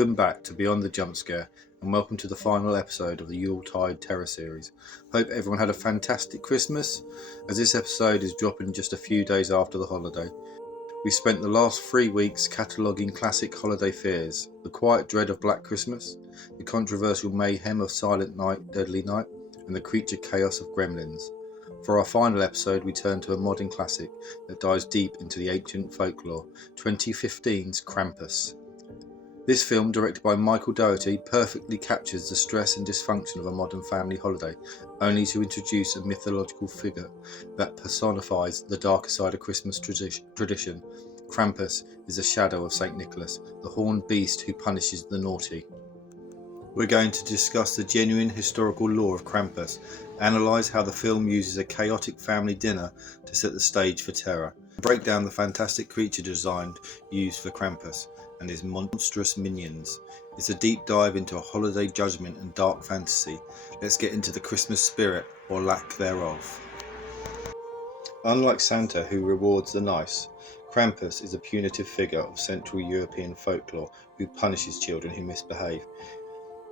Welcome back to Beyond the Jump Scare, and welcome to the final episode of the Yuletide Terror series. Hope everyone had a fantastic Christmas, as this episode is dropping just a few days after the holiday. We spent the last 3 weeks cataloguing classic holiday fears: the quiet dread of Black Christmas, the controversial mayhem of Silent Night, Deadly Night, and the creature chaos of Gremlins. For our final episode, we turn to a modern classic that dives deep into the ancient folklore, 2015's Krampus. This film, directed by Michael Dougherty, perfectly captures the stress and dysfunction of a modern family holiday, only to introduce a mythological figure that personifies the darker side of Christmas tradition. Krampus is a shadow of St. Nicholas, the horned beast who punishes the naughty. We're going to discuss the genuine historical lore of Krampus, analyse how the film uses a chaotic family dinner to set the stage for terror, break down the fantastic creature design used for Krampus and his monstrous minions. It's a deep dive into a holiday judgment and dark fantasy. Let's get into the Christmas spirit, or lack thereof. Unlike Santa, who rewards the nice, Krampus is a punitive figure of Central European folklore who punishes children who misbehave.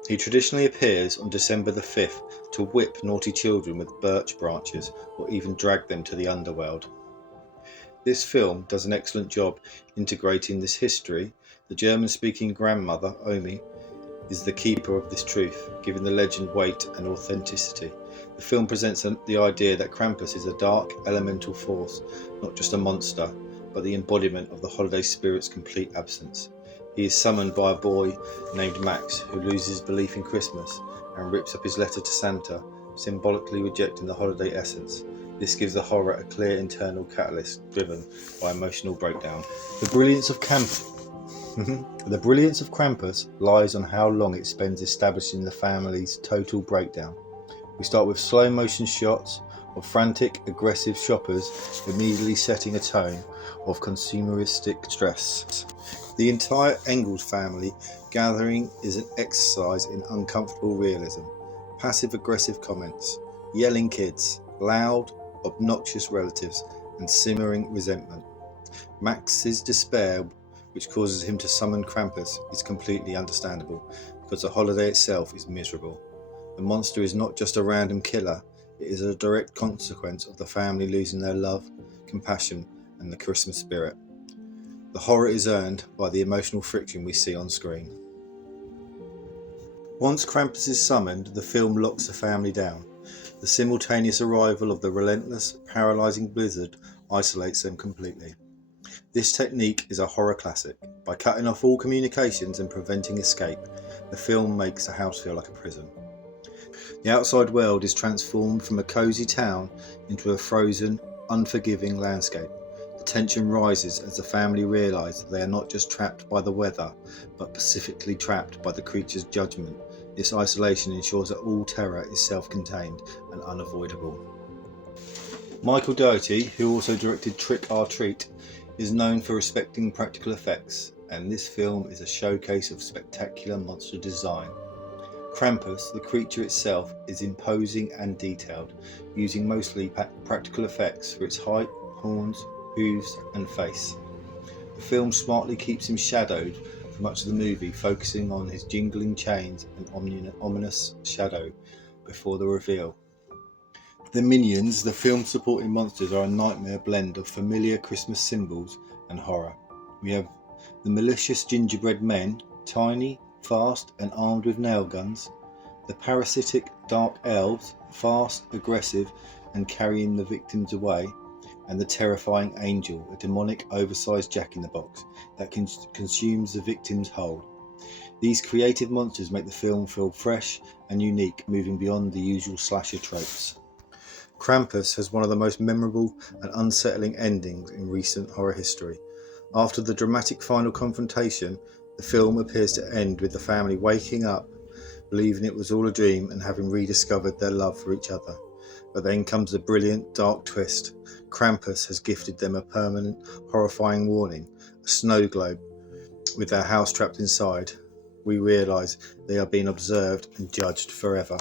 He traditionally appears on December the 5th to whip naughty children with birch branches or even drag them to the underworld. This film does an excellent job integrating this history. The German-speaking grandmother, Omi, is the keeper of this truth, giving the legend weight and authenticity. The film presents the idea that Krampus is a dark, elemental force, not just a monster, but the embodiment of the holiday spirit's complete absence. He is summoned by a boy named Max, who loses belief in Christmas and rips up his letter to Santa, symbolically rejecting the holiday essence. This gives the horror a clear internal catalyst driven by emotional breakdown. The brilliance of Krampus lies on how long it spends establishing the family's total breakdown. We start with slow motion shots of frantic, aggressive shoppers, immediately setting a tone of consumeristic stress. The entire Engels family gathering is an exercise in uncomfortable realism. Passive-aggressive comments, yelling kids, loud, obnoxious relatives, and simmering resentment. Max's despair, which causes him to summon Krampus, is completely understandable, because the holiday itself is miserable. The monster is not just a random killer, it is a direct consequence of the family losing their love, compassion, and the Christmas spirit. The horror is earned by the emotional friction we see on screen. Once Krampus is summoned, the film locks the family down. The simultaneous arrival of the relentless, paralysing blizzard isolates them completely. This technique is a horror classic. By cutting off all communications and preventing escape, the film makes the house feel like a prison. The outside world is transformed from a cosy town into a frozen, unforgiving landscape. The tension rises as the family realise that they are not just trapped by the weather, but specifically trapped by the creature's judgment. This isolation ensures that all terror is self-contained and unavoidable. Michael Dougherty, who also directed Trick or Treat, is known for respecting practical effects, and this film is a showcase of spectacular monster design. Krampus, the creature itself, is imposing and detailed, using mostly practical effects for its height, horns, hooves and face. The film smartly keeps him shadowed for much of the movie, focusing on his jingling chains and ominous shadow before the reveal. The minions, the film's supporting monsters, are a nightmare blend of familiar Christmas symbols and horror. We have the malicious Gingerbread Men, tiny, fast and armed with nail guns. The parasitic dark elves, fast, aggressive and carrying the victims away. And the terrifying angel, a demonic oversized jack-in-the-box that consumes the victim's whole. These creative monsters make the film feel fresh and unique, moving beyond the usual slasher tropes. Krampus has one of the most memorable and unsettling endings in recent horror history. After the dramatic final confrontation, the film appears to end with the family waking up, believing it was all a dream and having rediscovered their love for each other. But then comes the brilliant, dark twist. Krampus has gifted them a permanent, horrifying warning, a snow globe with their house trapped inside. We realise they are being observed and judged forever.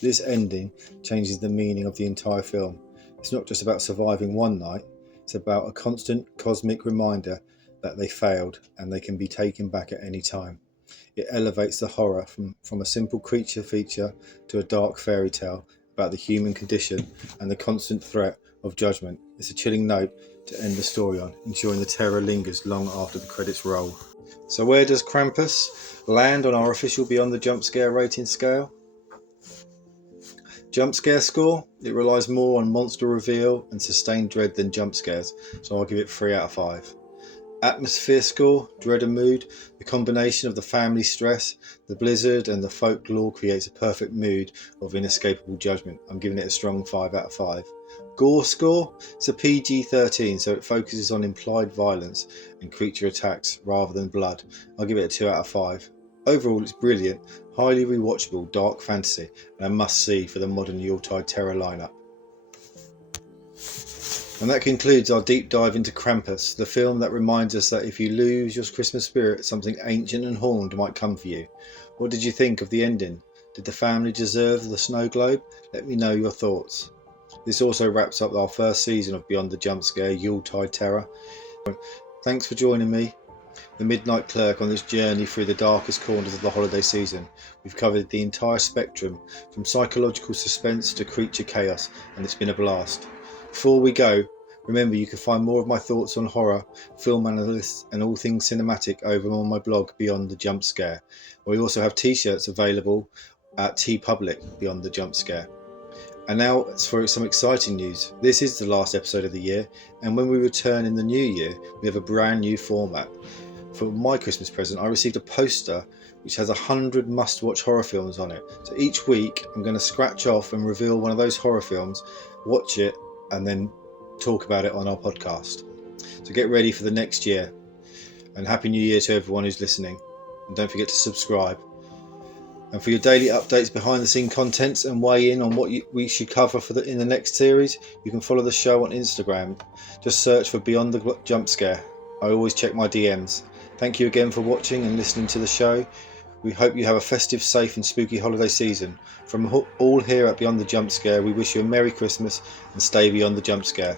This ending changes the meaning of the entire film. It's not just about surviving one night, it's about a constant cosmic reminder that they failed and they can be taken back at any time. it elevates the horror from a simple creature feature to a dark fairy tale about the human condition and the constant threat of judgment. It's a chilling note to end the story on, ensuring the terror lingers long after the credits roll. So where does Krampus land on our official Beyond the Jump Scare rating scale? Jump scare score, it relies more on monster reveal and sustained dread than jump scares, so I'll give it 3 out of 5. Atmosphere score, dread and mood, the combination of the family stress, the blizzard and the folklore creates a perfect mood of inescapable judgment. I'm giving it a strong 5 out of 5. Gore score, it's a PG-13, so it focuses on implied violence and creature attacks rather than blood. I'll give it a 2 out of 5. Overall, it's brilliant, highly rewatchable dark fantasy and a must-see for the modern Yuletide Terror lineup. And that concludes our deep dive into Krampus, the film that reminds us that if you lose your Christmas spirit, something ancient and horned might come for you. What did you think of the ending? Did the family deserve the snow globe? Let me know your thoughts. This also wraps up our first season of Beyond the Jump Scare Yuletide Terror. Thanks for joining me, the Midnight Clerk, on this journey through the darkest corners of the holiday season. We've covered the entire spectrum, from psychological suspense to creature chaos, and it's been a blast. Before we go, remember you can find more of my thoughts on horror, film analysis and all things cinematic over on my blog Beyond the Jump Scare. We also have t-shirts available at TeePublic Beyond the Jump Scare. And now for some exciting news. This is the last episode of the year, and when we return in the new year, we have a brand new format. For my Christmas present, I received a poster which has 100 must-watch horror films on it. So each week, I'm going to scratch off and reveal one of those horror films, watch it, and then talk about it on our podcast. So get ready for the next year. And Happy New Year to everyone who's listening. And don't forget to subscribe. And for your daily updates, behind the scene contents, and weigh in on what we should cover in the next series, you can follow the show on Instagram. Just search for Beyond the Jump Scare. I always check my DMs. Thank you again for watching and listening to the show. We hope you have a festive, safe and spooky holiday season. From all here at Beyond the Jump Scare, we wish you a Merry Christmas and stay beyond the jump scare.